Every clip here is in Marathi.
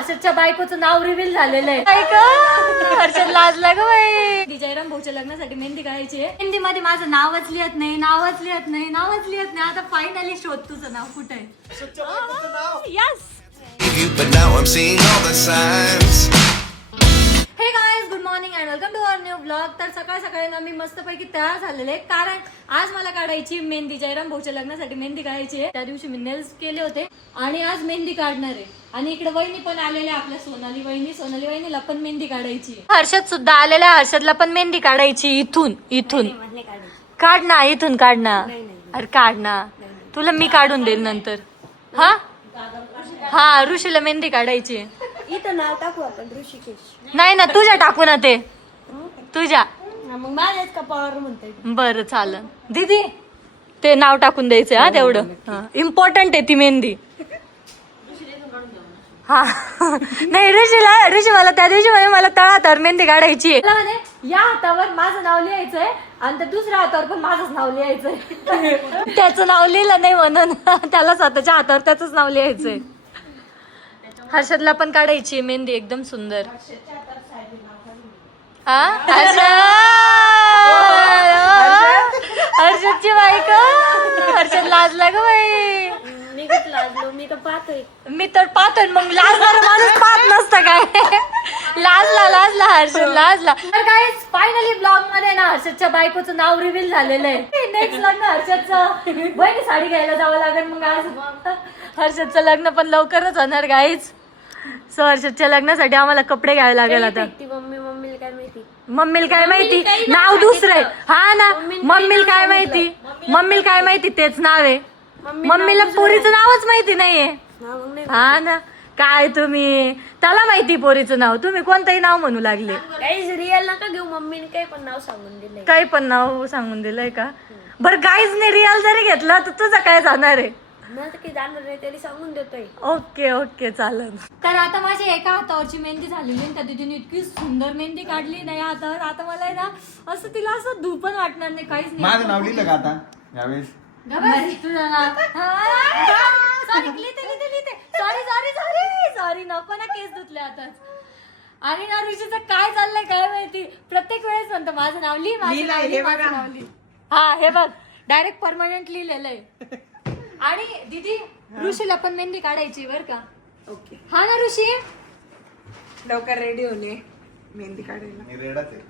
हर्षदच्या बायकोचं नाव रिव्हील झालेलं आहे. काय ग हर्षद लाजला ग बाई. जयराम भाऊच्या लग्नासाठी मेहंदी काढायची आहे. मेहंदी मध्ये माझं नावच लिहत नाही, नावच लिहत नाही, नावच लिहत नाही. आता फायनली शोध तुझं नाव कुठे आहे. Yes. But now I'm seeing all the signs. हे guys, good morning and welcome to our new blog. तर सकाळ सकाळी ना मी मस्तपैकी तयार झालेले, कारण आज मला काढायची मेहंदी. जयराम भाऊच्या लग्नासाठी मेहंदी काढायची आहे. त्या दिवशी मी नेल्स केले होते आणि आज मेहंदी काढणार आहे. आणि इकडे वहिनी पण आलेल्या, आपल्या सोनाली वहिनीला पण मेहंदी काढायची. हर्षद सुद्धा आलेला, हर्षदला पण मेहंदी काढायची. इथून काढ ना, इथून काढ ना. अरे काढ ना, तुला मी काढून देईल नंतर. हा ऋषीला मेहंदी काढायची. इथं नाव टाकू आपण ऋषिकेश. नाही ना, तुझ्या टाकू ना, ते तुझ्या. मग माझ्याच कपाळावर म्हणते. बरं चालन दीदी, ते नाव टाकून द्यायचं. हा तेवढं इम्पॉर्टंट आहे ती मेहंदी. हा नाही, ऋषी मला त्या दिवशी मला तळावर मेहंदी काढायची आहे. या हातावर माझं नाव लिहायचंय आणि त्या दुसऱ्या हातावर पण माझंच नाव लिहायचंय. त्याचं नाव लिहिलं नाही म्हणून त्याला स्वतःच्या हातावर त्याच नाव लिहायचंय. हर्षदला पण काढायची मेहंदी एकदम सुंदर. हर्षदची बायको. हर्षद लाजला ग बाई. मी खूप लाजलो, मी तर पाहतोय. मी तर पाहतोय, मग लाजणारा माणूस पाहत नसतं काय. लाजला हर्षद लाजला. तर काय फायनली ब्लॉग मध्ये ना हर्षदच्या बायकोचं नाव रिव्हील झालेलं आहे. नेक्स्ट लग्न हर्षदचं. बहिणी साडी घ्यायला जावं लागेल मग आज. हर्षदचं लग्न पण लवकरच होणार गाईज. सो हर्षदच्या लग्नासाठी आम्हाला कपडे घ्यावे लागेल आता. मम्मीला काय माहिती. मम्मीला काय माहिती, नाव दुसरंय. हा ना, मम्मीला काय माहिती तेच नाव आहे. मम्मीला पोरीचं नावच माहिती नाहीये. हा ना, काय तुम्ही त्याला माहिती पोरीचं नाव, तुम्ही कोणतंही नाव म्हणू लागले. काही रिअल नका घेऊ. मम्मीने काही पण नाव सांगून दिलंय. काही पण नाव सांगून दिलंय का. बरं गाईजने रिअल जरी घेतलं तर तुझं काय जाणार आहे. काही जाणार नाही तरी सांगून देतोय. ओके चालेल. तर आता माझी एका हातावरची मेहंदी झालेली आहे. त्या दिदीने इतकी सुंदर मेहंदी काढली नाही हातावर. आता मला आहे ना असं तिला असं धूपण वाटणार नाही, काहीच नाही. माझं नाव लिहिलं का आता यावेळेस. सॉरी नको ना, केस धुतले आताच. आणि ना ऋषीचं काय चाललंय काय माहिती, प्रत्येक वेळेस म्हणतो माझं नाव लिही, माझं नाव लिही. हा हे बघ, डायरेक्ट परमनंट लिहिलेलं आहे. आणि दीदी, ऋषीला पण मेहंदी काढायची बर का. ओके, हा ना ऋषी, लवकर रेडी होणे मेहंदी काढायला. मी रेडाच आहे.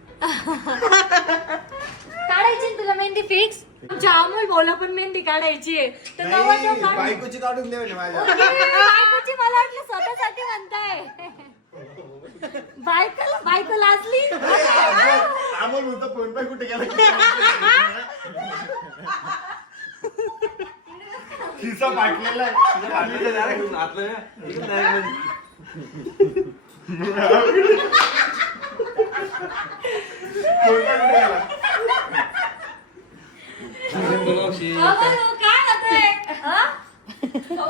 काढायची तुला मेहंदी फिक्स. आमच्या अमोल भाऊला पण मेहंदी काढायची आहे. तर नाही, बायकोची काढून दे म्हणजे माझ्या. बायकोची मला वाटलं स्वतःसाठी म्हणताय. बायको लाजली. आम्हाला होतं फोन पे कुठे गेला. खिसा पाटलेला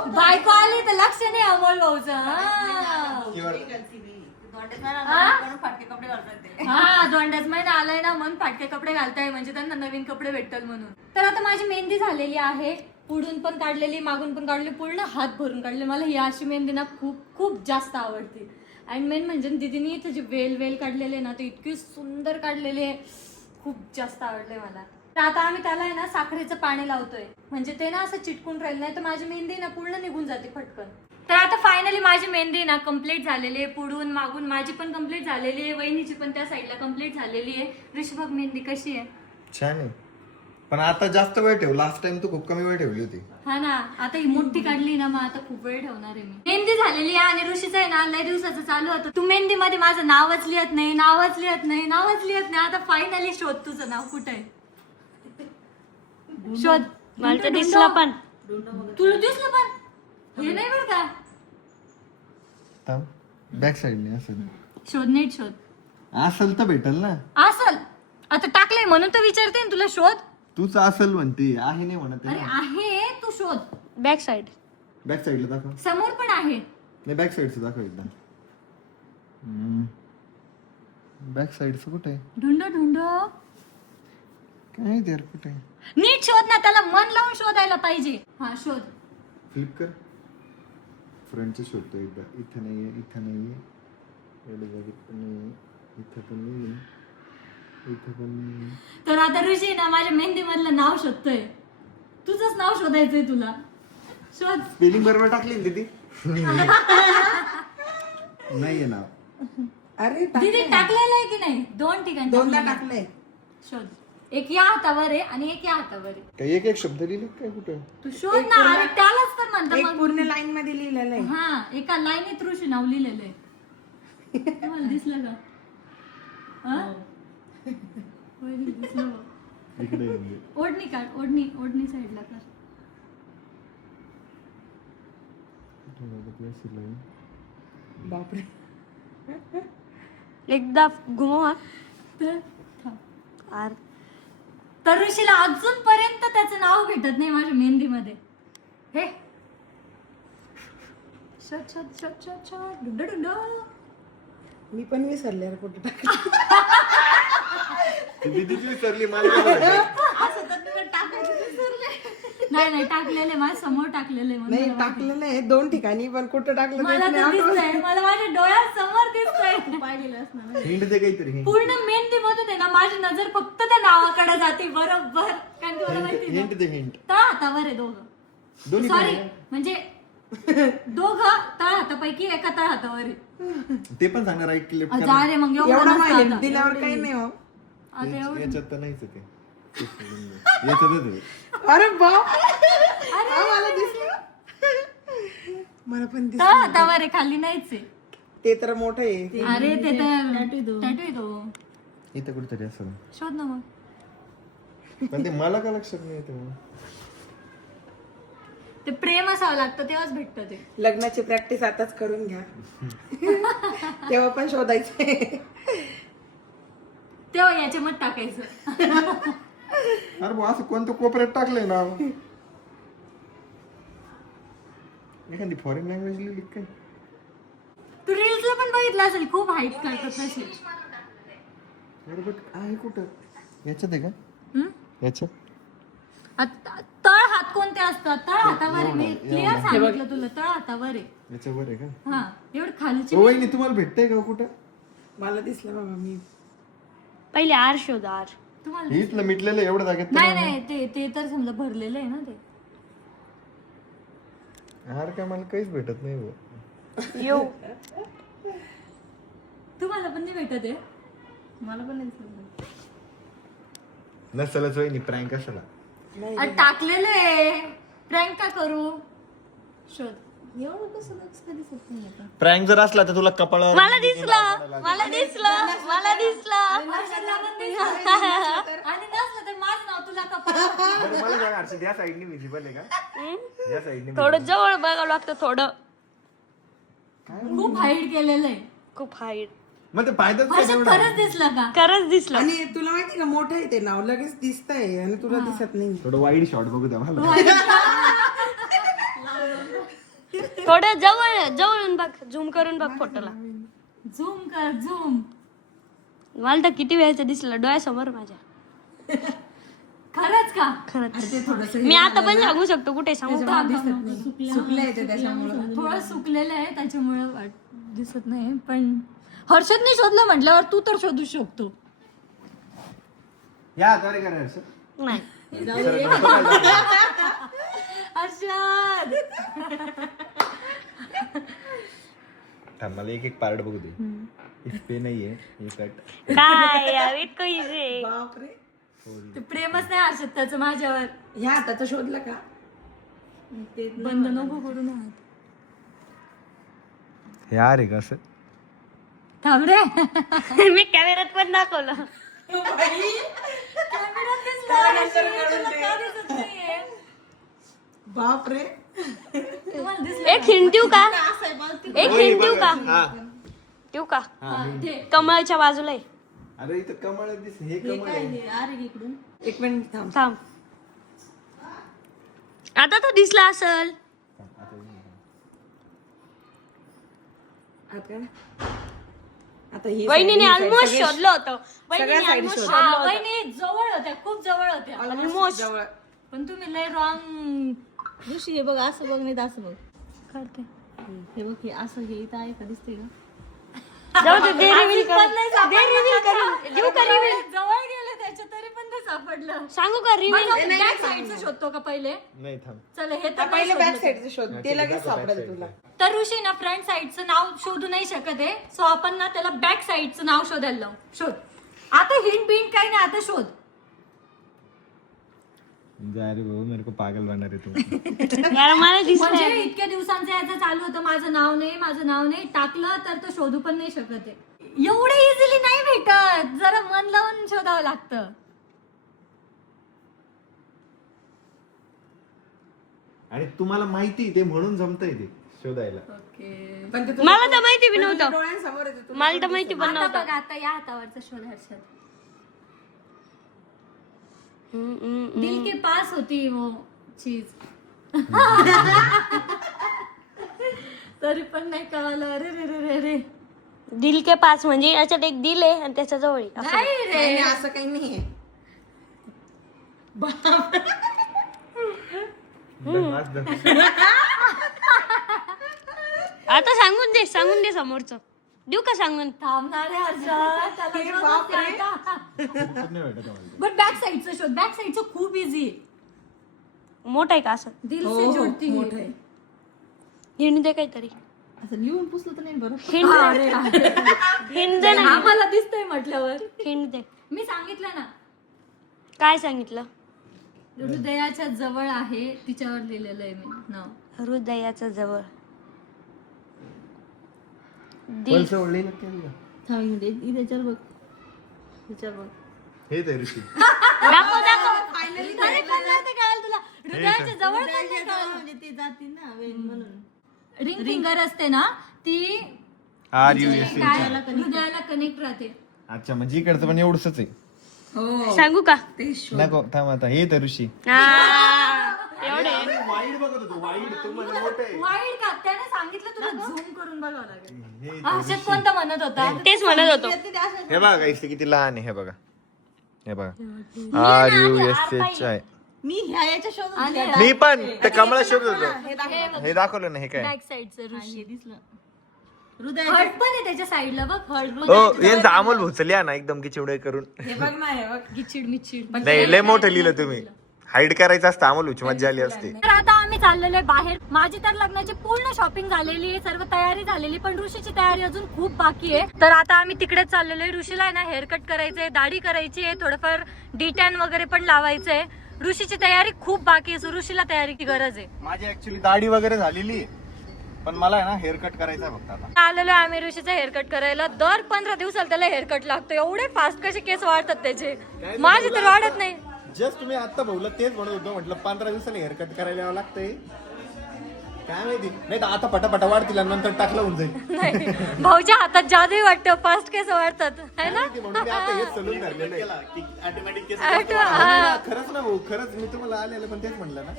बायको आली तर लक्ष नाही अमोल भाऊचं. हा दोंडाच महिना आलाय ना, म्हणून फाटके कपडे घालताय, म्हणजे त्यांना नवीन कपडे भेटतील म्हणून. तर आता माझी मेहंदी झालेली आहे. पुढून पण काढलेली, मागून पण काढली, पूर्ण हात भरून काढले. मला ही अशी मेहंदी ना खूप जास्त आवडते. आणि मेन म्हणजे दीदीने इथं जे वेल काढलेले ना, ते इतकी सुंदर काढलेले, खूप जास्त आवडले मला. तर आता आम्ही त्याला आहे ना साखरेचं पाणी लावतोय, म्हणजे ते ना असं चिटकून राहील, नाही तर माझी मेहंदी ना पूर्ण निघून जाते फटकन. तर आता फायनली माझी मेहंदी ना कम्प्लीट झालेली आहे. पुढून मागून माझी पण कम्प्लीट झालेली आहे, वहिनीची पण त्या साईडला कम्प्लीट झालेली आहे. ऋषभ मेहंदी कशी आहे? छान आहे, पण आता जास्त वेळ ठेव. लास्ट टाइम तू खूप कमी वेळ ठेवली होती. हा ना, आता ही मोठी काढली ना, मग आता खूप वेळ ठेवणार आहे मी. मेहंदी झालेली आहे आणि ऋषीचं आहे ना लय दिवसाचं चालू होतं, तू मेहंदी मध्ये माझं नावच लिहत नाही, नावच लिहत नाही, नावच लिहत नाही. आता फायनली शोध तुझं नाव कुठे आहे. शोध. मला तर दिसला पण. तुला दिसलं पण हे नाही बरं का. बॅक साईडने असेल. शोध, नीट शोध. असेल तर भेटल ना. असल, आता टाकलंय म्हणून तर विचारते ना तुला. शोध. तूच असेल म्हणते, आहे नाही म्हणत अरे आहे, तू शोध. Back side. बॅक साईडला दाखव. समोर पण आहे. नाही, बॅक साईडचं दाखव एकदा. बॅक साईडचं कुठे आहे? ढुंड काय यार, कुठे आहे? नीट शोध ना, त्याला मन लावून शोधायला पाहिजे. हा शोध. फ्लिप कर. फ्रंटचं शोधतो एकदा. इथं नाहीये, इथं नाहीये, एवढं जागेत पण नाहीये, इथं पण नाहीये, इथं पण नाहीये. तर आता ऋषी ना माझ्या मेहंदी मधलं नाव शोधतोय. तुझंच नाव शोधायचंय तुला. शोध. स्पेलिंग बरोबर टाकली ना दीदी? नाहीये नाव. अरे दीदी टाकलेलं आहे की नाही? 2 ठिकाणी दोनदा टाकलेलं आहे. टाकलंय. शोध. एक या हातावर आहे आणि एक या हातावर आहे. काय एक एक शब्द लिहिले काय कुठं? तू शोध ना. अरे त्यालाच तर म्हणतात एक मग. पूर्ण लाईन मध्ये लिहिलेलं आहे. हा एका लाईनीत ऋषी नाव लिहिलेलं आहे. तुम्हाला दिसलं का? हा? होय, दिसलं बघ. इकडे ये म्हणजे. ओढणी काढ. ओढणी साईडला कर. बापरे. एकदा घुमवा. तर थांब. आर तर ऋषीला अजूनपर्यंत त्याचं नाव भेटत नाही माझ्या मेहंदीमध्ये. हे शोध शोध शोध शोध शोध. डुंड डुंड. मी पण विसरले यार कुठे टाकलं. दीदीची विसरली मला काय माहिती? असं तर तुम्ही टाकायचं विसरले. नाही टाकलेले माझ्या समोर टाकलेले. नाही टाकलेलं आहे 2 ठिकाणी पण कुठं टाकलं मला ते तर नाही आठवत. दिसतंय. मला माझ्या डोळ्यासमोर दिसतंय. पाहिलेलं असणार. हिंड दे काहीतरी हिंड. पूर्ण मेहंदी मधून आहे ना माझी नजर फक्त त्या नावाकडे जाते बरोबर. कारण की मला माहिती हिंट दे हिंट. तळ हातावर आहे दोघं. दोन्ही सॉरी म्हणजे दोघं तळ हातापैकी एका तळ हातावर आहे. ते पण सांगणार राईट क्लिप जा रे मग एवढं एवढं नसतं माहिती आता. दिल्यावर काही नाही हो. आता एवढं याच्यात तर नाहीच आहे ते. याच्यातच आहे. अरे बाप. मला दिसलं. मला पण तळ दिसलं. हातावर आहे खाली नाहीच आहे. ते तर मोठं आहे. अरे ते तर टॅटू आहे तो. इथं कुठेतरी असं. शोध ना मग. पण ते मला का लक्षात नाही येते मग. ते प्रेम असावं लागतं तेव्हाच भेटतं ते. लग्नाची प्रॅक्टिस आताच करून घ्या. तेव्हा पण शोधायचे. तेव्हा याच्यामध्ये टाकायचं. अरे भाऊ असं कोणतं कोपऱ्यात टाकलंय ना. एखादी फॉरेन लँग्वेज लिहिली काय? तू रील्सला पण बघितलं असेल खूप हाईट करतात तशी. अरे बट आहे कुठं? याच्यात आहे का? हम्म? याच्यात? तळ हात कोणते असतात? तळ हातावर आहे. मी क्लिअर सांगितलं तुला तळ हातावर आहे. याच्यावर आहे का? हा एवढं खालची ओ वहिनी तुम्हाला भेटतंय का कुठं? मला दिसलं बाबा मी. पहिले आर शोध आर. तुम्हाला इथलं मिटलेलं एवढं जागेत तर नाही ते तर समजा भरलेलं आहे ना ते. अरे काय मला काहीच भेटत नाही भाऊ. यो तुम्हाला पण नाही भेटत आहे. मला पण नाही समजत. नसलच वहिनी प्रँक कशाला? टाकलेलं आहे. प्रँक का करू? शोध. एवढं कसं लक्ष कधी दिसत नाही आता. प्रँक जर असला तर तुला कपाळावर मला दिसलं. आणि नसलं तर माझं नाव तुला कपाळावर. बरं, मला सांग हर्षद, या साईडने विजिबल आहे का? या साईडने थोडं जवळ बघावं लागतं थोडं. खूप हाईट केलेलं आहे. खूप हाईट. मग ते फायदाच काय असं तेवढा? खरंच दिसलं का? खरंच दिसलं. आणि तुला माहिती का मोठं आहे ते नाव लगेच दिसतंय आणि तुला दिसत नाही. थोडं वाईड शॉट बघू द्या मला. थोडं जवळून बघ. झूम करून बघ फोटोला. झूम कर झूम. मला तर किती वेळचं दिसलं डोळ्यासमोर माझ्या. खरंच का? खरंच. ते थोडस मी आता पण सांगू शकतो कुठे सांगू का? सुकलंय ते त्याच्यामुळे. थोडं सुकलेलं आहे त्याच्यामुळे दिसत नाही. पण हर्षदने शोधलं म्हटल्यावर तू तर शोधू शकतो. या अरे करा हर्षद. नाही. हर्षद थांब, मला एक पार्ट बघू दे. इथे नाहीये हे कट. काय यार इतकं इझी. बापरे. ते प्रेमच नाही हर्षद त्याचं माझ्यावर. ह्या हाताचं शोधलं का? बंद नको करू ना. यार आहे का असं? थांब रे. मी कॅमेऱ्यात पण दाखवलं. कॅमेऱ्यात दिसलं. तुला का दिसत नाहीये? बापरे. तुम्हाला दिसलं एक हिंट देऊ का? एक हिंट देऊ का? हा. देऊ का? ते. कमळच्या बाजूला आहे. अरे इथं कमळ दिस. हे कमळ आहे. एक मिनिट थांब. थांब. आता तो दिसला असल. आता ही वहिनीने side, ही side, ऑलमोस्ट सगळे- शोधलं होतं. सगळ्या वहिनीने side almost शोधलं. शोधलं हा, होतं. वहिनी जवळ होत्या खूप जवळ होत्या. Almost. जवळ. पण तुम्ही लय रॉंग. ऋषी हे बघ असं बघ नाही तर असं बघ. करते हे बघ हे असं हे इथं आहे का दिसते का जाऊ दे दे रिव्हील कर पण नाही सापडलं. दे रिव्हील कर देऊ का रिव्हील जवळ गेले त्याच्या तरी पण ते सापडलं सांगू का रिव्हील बॅक साईडचं शोधतो का पहिले नाही थांब. चल हे तर पहिले नाही बॅक शोधलं. साईडचं शोध ते लगेच सापडेल तुला. तर ऋषी ना फ्रंट साईडचं नाव शोधू नाही शकत आहे सो आपण ना त्याला बॅक साईडचं नाव शोधायला लावू. शोध आता हिंट बिंट काही नाही आता शोध. जा रे भाऊ मेरे को पागल बनणार आहे तू. यार मला म्हणजे दिसतंय इतक्या दिवसांचं याचं चालू होतं माझं नाव नाही टाकलं तर तो शोधू पण नाही शकत आहे. एवढे इझिली नाही भेटत जरा मन लावून शोधावं लागतं. आणि तुम्हाला माहिती ते म्हणून जमतंय ते शोधायला. पण ते मला तर माहिती बी तुझ्या नव्हतं डोळ्यांसमोर येतं तुला. मला तर माहिती पण आता नव्हतं बघ आता या हातावरचा शोध हर्षद. दिल के पास होती वो चीज. तरी पण नाही कळालं. अरे रे रे रे रे दिल के पास म्हणजे याच्यात एक दिल आहे आणि त्याच्या जवळ आहे. असं. नाही रे नाही, नाही, असं काही नाहीये. आता सांगून दे समोरचं देऊ का सांगून थांबणारे हर्षद त्याला नाही भेटत आम्हाला. बट बॅक साईडचं शोध. बॅक साईडचं खूप इझी. मोठं आहे का असं दिल हो, से हो, जोडती मोठं आहे. हिंड दे काहीतरी असं लिहून पुसलं तर नाही बरं. हिंड दे ना आम्हाला दिसतंय म्हटल्यावर हिंड दे मी सांगितलं ना काय सांगितलं हृदयाच्या जवळ आहे तिच्यावर लिहिलेलं आहे मी नाव. हृदयाच्या जवळ पल्स ओढली नक्की आली का? त्याच्यावर बघ त्याच्यावर बघ. हे ते ऋषी. दाखव तरी पण नाही ते कळालं तुला. हृदयाच्या जवळ पण नाही कळालं. रिंग फिंगर असते ना ती काय हृदयाला कनेक्ट राहते. अच्छा म्हणजे इकडचं पण एवढंच आहे. हो सांगू का ते शोध. नको थांब आता हे तर ऋषी. एवढे वाईड बघत होतो वाईड तू मला मोठं आहे. वाईट का त्याने सांगितलं तुला झूम करून बघावं लागेल. हर्षद कोणतं म्हणत होता. तेच म्हणत होतो हे बघा इथे किती लहान आहे. हे बघा हे बघा RUSH. मी ह्या याच्या शोधून मी पण ते कमळा शोधत होतो. हे दाखवलं ना हे काय. बॅक साईडचं ऋषी दिसलं. हर्ट पण आहे त्याच्या साईडला बघ. हर्ट पण हो यांचा अमोल भोचल्या ना एकदम गिचिवडे करून. हे बघ ना हे बघ. गिचिड मिचिड. नाही लय मोठं लिहिलं तुम्ही. हाईड करायचं असतं अमोल उची मज्जा आली असते. तर आता आम्ही चाललेलो आहे बाहेर. माझी तर लग्नाची पूर्ण शॉपिंग झालेली आहे. सर्व तयारी झालेली पण ऋषीची तयारी अजून खूप बाकी आहे. तर आता आम्ही तिकडेच चाललेलो आहे. ऋषीला आहे ना हेअर कट करायचंय दाढी करायची आहे थोडंफार डिटॅन वगैरे पण लावायचंय. ऋषीची तयारी खूप बाकी आहे. ऋषीला तयारीची गरज आहे. माझी ऍक्च्युली दाढी वगैरे झालेली आहे पण मला आहे ना हेअर कट करायचा आहे फक्त आता. आलेलो आहे आम्ही ऋषीचा हेअर कट करायला. दर 15 दिवसाला त्याला हेअर कट लागतो. एवढे फास्ट कसे केस वाढतात त्याचे. माझे तर वाढत नाही. जस्ट तुम्ही आता भाऊला तेच म्हणत होतो म्हटलं 15 दिवसांनी हेअर कट करायला यावं लागतंय. काय माहिती नाही तर आता पटापटा वाढतील आणि नंतर टाकलं होऊन जाईल. नाही भाऊच्या हातात जादूही वाटतं. फास्ट केस वाढतात है ना. म्हणून मी आता हेच सलून धरलेलं आहे. हा. खरंच ना भाऊ खरंच मी तुम्हाला आलेलं पण तेच म्हणलं ना.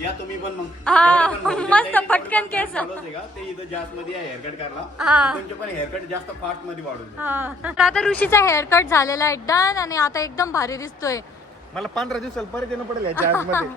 या तुम्ही पण मग हा, मस्त पटकन केस. ते इथं जास्त मध्ये हेअरकट करला हा. तुमचे पण हेअरकट जास्त फास्ट मध्ये वाढून हा. तर आता ऋषीचा हेअर कट झालेला आहे डन आणि आता एकदम भारी दिसतोय. मला 15 दिवसाला परत येणं पडेल याच्या आतमध्ये.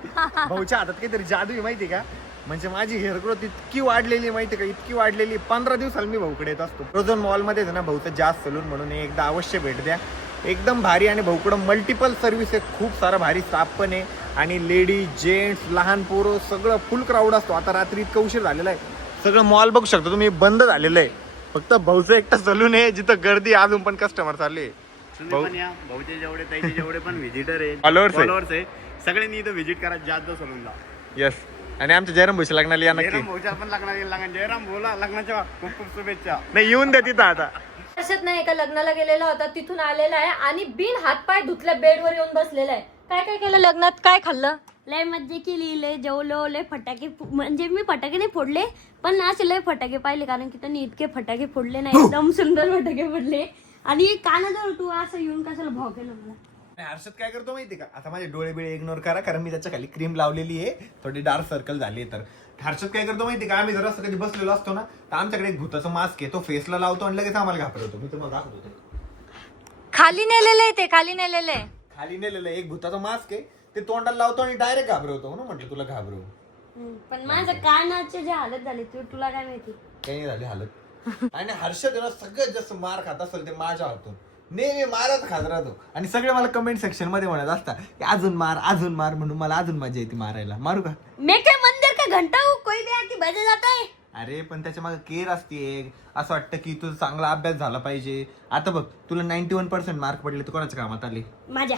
भाऊच्या हातात काहीतरी जादू आहे माहिती का. म्हणजे माझी हेअर ग्रोथ इतकी वाढलेली माहिती का इतकी वाढलेली. 15 दिवसाला मी भाऊकडे येत असतो. प्रोझोन मॉल मध्ये ना भाऊचं जास्त सलून म्हणून एकदा अवश्य भेट द्या. एकदम भारी आणि भाऊकडं मल्टिपल सर्व्हिस आहे. खूप सारा भारी स्टाफ पण आहे आणि लेडीज जेंट्स लहान पोरं सगळं फुल क्राऊड असतो. आता रात्री इतकं उशीर झालेला आहे सगळं मॉल बघू शकता तुम्ही बंद झालेलं आहे. फक्त भाऊचं एकटा सलून आहे जिथं गर्दी अजून पण कस्टमर चालले. तुम्ही पण या भाऊचे जेवढे ताईचे जेवढे पण व्हिजिटर आहे Followers आहे. फॉलोअर्स आहे सगळ्यांनी इथं व्हिजिट करा जास्त सलूनला. येस आणि आमच्या जयराम भूषा लागणार या नक्की. जयराम भाऊच्या पण लागणार जयराम भाऊला लग्नाच्या खूप खूप शुभेच्छा. नाही येऊन द्या तिथं आता. हर्षद नाही एका लग्नाला गेलेला होता तिथून आलेला आहे आणि बिन हातपाय धुतल्या बेडवर येऊन बसलेला आहे. काय काय केलं लग्नात काय खाल्लं. लय मज्जा केली लय जेवलो लय फटाके म्हणजे मी फटाके नाही फोडले पण असे लय फटाके पाहिले कारण की त्यांनी इतके फटाके फोडले नाही एकदम सुंदर फटाके फोडले. आणि कानाजवळ तू असं येऊन कशाला भाव केलं मला. हर्षद काय करतो माहिती का आता माझे डोळे बिळे इग्नोर करा कारण मी त्याच्या खाली क्रीम लावलेली आहे. थोडी डार्क सर्कल झाली तर हर्षद काय करतो माहिती का आम्ही जर असं कधी बसलेलो असतो ना तर आमच्याकडे एक भूताचं मास्क आहे तो फेसला लावतो आणि लगेच आम्हाला घाबरवतो. मी तुम्हाला दाखवतो खाली नेलेलं आहे ते खाली नेलेलं आहे. खाली नेलेलं एक भूताचं मास्क आहे ते तोंडाला लावतो आणि डायरेक्ट घाबरवतो म्हणून म्हटलं तुला घाबरव. पण माझ्या कानाचे जे हालत झाले ते तुला काय माहिती. काही झाली हालत. आणि हर्षद आहे ना सगळ्यात जास्त मार खात असेल ते माझ्या हातून. नेहमी मारत खात राहतो आणि सगळे मला कमेंट सेक्शन मध्ये म्हणत असतात की अजून मार म्हणून मला अजून मजा येते मारायला. मारू का? मैं काय मंदिर का घंटा हूँ कोई भी आके बजा जाता है. अरे पण त्याच्या मागे केअर असते. असं वाटतं की तुझा चांगला अभ्यास झाला पाहिजे. आता बघ तुला 91% मार्क पडले तर कोणाच्या कामात आले? माझ्या.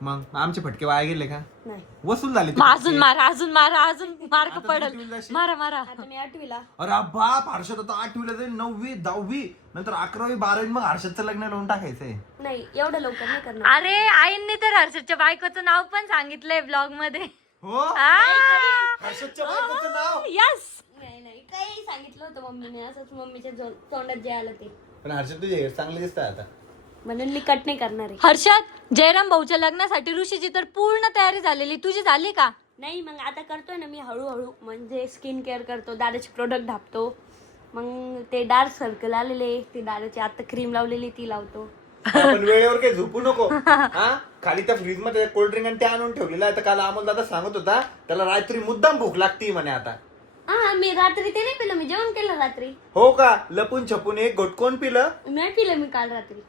मग आमचे फटके वाया गेले का? नाही. वसूल झाले ते अजून मार्क आता पडल. कितवीला जाशील? मारा आता मी 8वीला. अरे बाप, हर्षद आता 8वीला जाईल, 9वी 10वी नंतर 11वी 12वी मग हर्षदचं लग्न लावून टाकायचंय. नाही एवढं लवकर नाही करणार. अरे आईंनी तर हर्षदच्या बायकोचं नाव पण सांगितलंय ब्लॉग मध्ये. हो हर्षदच्या बायकोचं नाव. यस. नाही काही सांगितलं होतं मम्मीने असंच मम्मीच्या तोंडात जे आलं ते. पण हर्षद तुझे हेअर चांगले दिसतात आता. म्हणून मी कट नाही करणार आहे. हर्षद, जयराम भाऊच्या लग्नासाठी ऋषीची तर पूर्ण तयारी झालेली, तुझी झाली का? नाही मग आता करतोय ना मी हळूहळू. म्हणजे स्किन केअर करतो, दादाचे प्रोडक्ट धापतो. मग ते डार्क सर्कल आलेले ते दादाची आता क्रीम लावलेली ती लावतो. आपण वेळेवर काही झोपू नको. हा खाली त्या फ्रीज मध्ये कोल्ड्रिंक आणि ते आणून ठेवलेलं आहे. तर काल अमोल दादा सांगत होता त्याला रात्री मुद्दाम भूक लागती म्हणे आता. हा मी रात्री ते नाही पिलं, मी जेवण केलं रात्री. हो का? लपून छपून एक घोट कोण पिलं? नाही पिलं मी काल रात्री.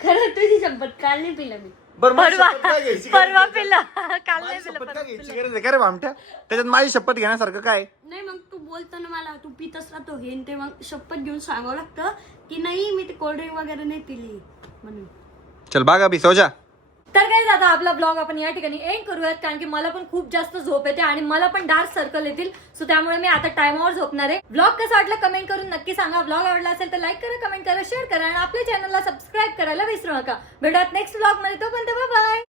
खरं तुझी शपथ काल नाही पिलं मी. बरं माझी शपथ काय घ्यायची? परवा पिलं, काल नाही माझी पिलं, शपथ परवा काय घ्यायची पिलं. गरज आहे का रे भामट्या? त्याच्यात माझी शपथ घेण्यासारखं काय? नाही मग तू बोलतो ना मला तू पितच राहतो हे ते, मग शपथ घेऊन सांगावं लागतं की नाही मी ते कोल्ड्रिंक वगैरे नाही पिली म्हणून. चल बागा बी सोजा. तर काय आता आपला ब्लॉग आपण या ठिकाणी एंड करूयात, कारण की मला पण खूप जास्त झोप येते आणि मला पण डार्क सर्कल येतील. सो त्यामुळे मी आता टाइमवर झोपणार आहे. ब्लॉग कसा वाटला कमेंट करून नक्की सांगा. ब्लॉग आवडला असेल तर लाईक करा, कमेंट करा, शेअर करा आणि आपल्या चॅनलला सबस्क्राईब करायला विसरू नका. भेटूयात नेक्स्ट ब्लॉग मध्ये. तोपर्यंत बाय.